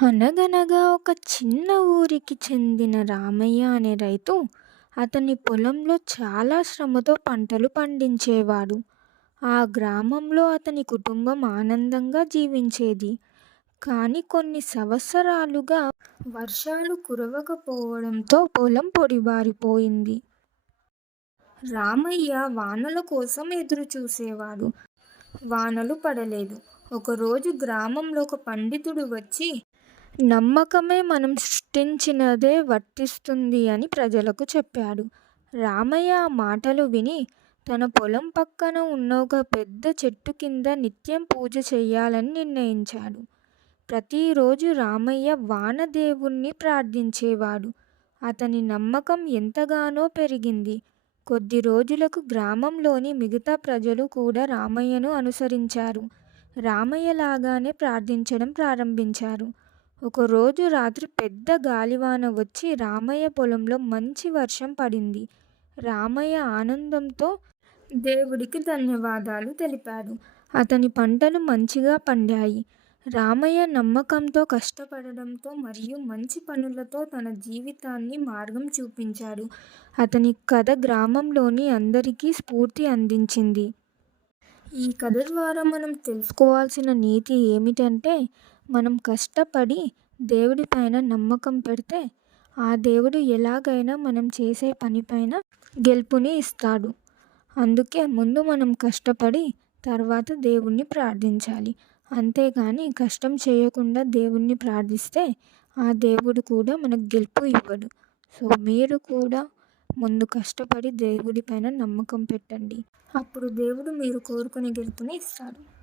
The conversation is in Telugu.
అనగనగా ఒక చిన్న ఊరికి చెందిన రామయ్య అనే రైతు అతని పొలంలో చాలా శ్రమతో పంటలు పండించేవాడు. ఆ గ్రామంలో అతని కుటుంబం ఆనందంగా జీవించేది. కానీ కొన్ని సంవత్సరాలుగా వర్షాలు కురవకపోవడంతో పొలం పొడిబారిపోయింది. రామయ్య వానల కోసం ఎదురుచూసేవాడు. వానలు పడలేదు. ఒకరోజు గ్రామంలో ఒక పండితుడు వచ్చి నమ్మకమే మనం సృష్టించినదే వర్తిస్తుంది అని ప్రజలకు చెప్పాడు. రామయ్య ఆ మాటలు విని తన పొలం పక్కన ఉన్న ఒక పెద్ద చెట్టు కింద నిత్యం పూజ చేయాలని నిర్ణయించాడు. ప్రతిరోజు రామయ్య వానదేవుణ్ణి ప్రార్థించేవాడు. అతని నమ్మకం ఎంతగానో పెరిగింది. కొద్ది రోజులకు గ్రామంలోని మిగతా ప్రజలు కూడా రామయ్యను అనుసరించారు. రామయ్య లాగానే ప్రార్థించడం ప్రారంభించారు. ఒకరోజు రాత్రి పెద్ద గాలివాన వచ్చి రామయ్య పొలంలో మంచి వర్షం పడింది. రామయ్య ఆనందంతో దేవుడికి ధన్యవాదాలు తెలిపాడు. అతని పంటలు మంచిగా పండాయి. రామయ్య నమ్మకంతో కష్టపడడంతో మరియు మంచి పనులతో తన జీవితాన్ని మార్గం చూపించాడు. అతని కథ గ్రామంలోని అందరికీ స్ఫూర్తి అందించింది. ఈ కథ ద్వారా మనం తెలుసుకోవాల్సిన నీతి ఏమిటంటే మనం కష్టపడి దేవుడి పైన నమ్మకం పెడితే ఆ దేవుడు ఎలాగైనా మనం చేసే పనిపైన గెలుపుని ఇస్తాడు. అందుకే ముందు మనం కష్టపడి తర్వాత దేవుణ్ణి ప్రార్థించాలి. అంతేగాని కష్టం చేయకుండా దేవుణ్ణి ప్రార్థిస్తే ఆ దేవుడు కూడా మనకు గెలుపు ఇవ్వడు. సో మీరు కూడా ముందు కష్టపడి దేవుడి పైన నమ్మకం పెట్టండి. అప్పుడు దేవుడు మీరు కోరుకునే గెలుపుని ఇస్తాడు.